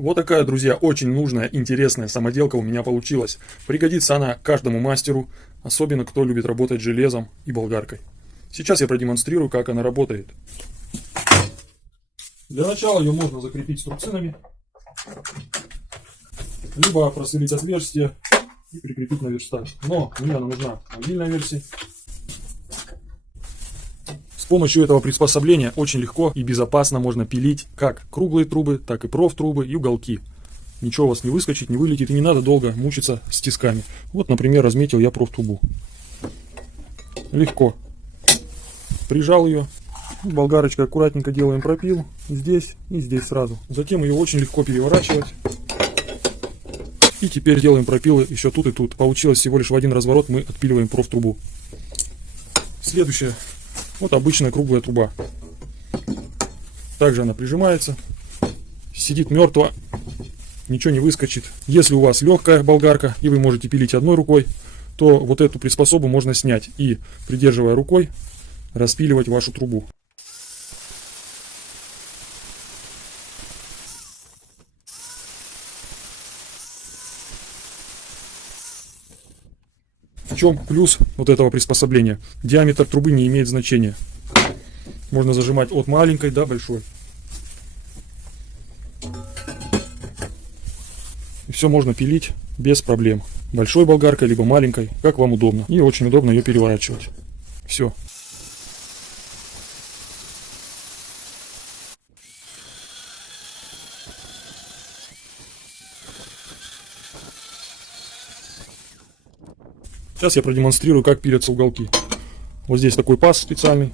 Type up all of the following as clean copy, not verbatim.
Вот такая, друзья, очень нужная, интересная самоделка у меня получилась. Пригодится она каждому мастеру, особенно кто любит работать железом и болгаркой. Сейчас я продемонстрирую, как она работает. Для начала ее можно закрепить струбцинами, либо просверлить отверстие и прикрепить на верстак. Но мне она нужна мобильная версия. С помощью этого приспособления очень легко и безопасно можно пилить как круглые трубы, так и профтрубы и уголки. Ничего у вас не выскочит, не вылетит, и не надо долго мучиться с тисками. Вот, например, разметил я профтрубу. Легко. Прижал ее. Болгарочкой аккуратненько делаем пропил. Здесь и здесь сразу. Затем ее очень легко переворачивать. И теперь делаем пропилы еще тут и тут. Получилось всего лишь в один разворот, мы отпиливаем профтрубу. Следующее. Вот обычная круглая труба. Также она прижимается. Сидит мертво. Ничего не выскочит. Если у вас легкая болгарка и вы можете пилить одной рукой, то вот эту приспособу можно снять и, придерживая рукой, распиливать вашу трубу. В чем плюс вот этого приспособления? Диаметр трубы не имеет значения. Можно зажимать от маленькой до большой. И все можно пилить без проблем. Большой болгаркой, либо маленькой, как вам удобно. И очень удобно ее переворачивать. Все. Сейчас я продемонстрирую, как пилятся уголки. Вот здесь такой паз специальный.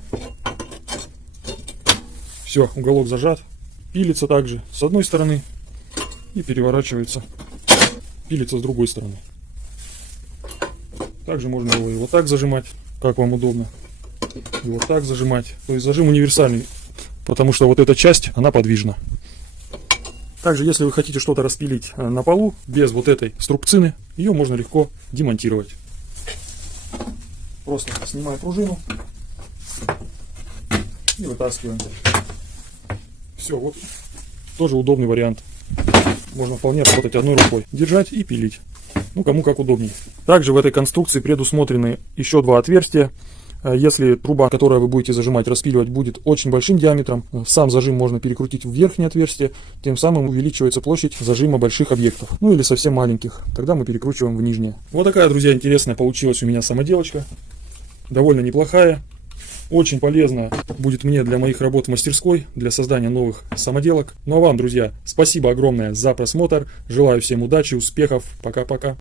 Все, уголок зажат. Пилится также с одной стороны и переворачивается. Пилится с другой стороны. Также можно его и вот так зажимать, как вам удобно. И вот так зажимать. То есть зажим универсальный, потому что вот эта часть, она подвижна. Также, если вы хотите что-то распилить на полу, без вот этой струбцины, ее можно легко демонтировать. Просто снимаем пружину и вытаскиваем. Все, вот тоже удобный вариант. Можно вполне работать одной рукой, держать и пилить. Ну, кому как удобнее. Также в этой конструкции предусмотрены еще два отверстия. Если труба, которую вы будете зажимать, распиливать, будет очень большим диаметром, сам зажим можно перекрутить в верхнее отверстие, тем самым увеличивается площадь зажима больших объектов. Ну или совсем маленьких. Тогда мы перекручиваем в нижнее. Вот такая, друзья, интересная получилась у меня самоделочка. Довольно неплохая. Очень полезно будет мне для моих работ в мастерской, для создания новых самоделок. Ну а вам, друзья, спасибо огромное за просмотр. Желаю всем удачи, успехов. Пока-пока.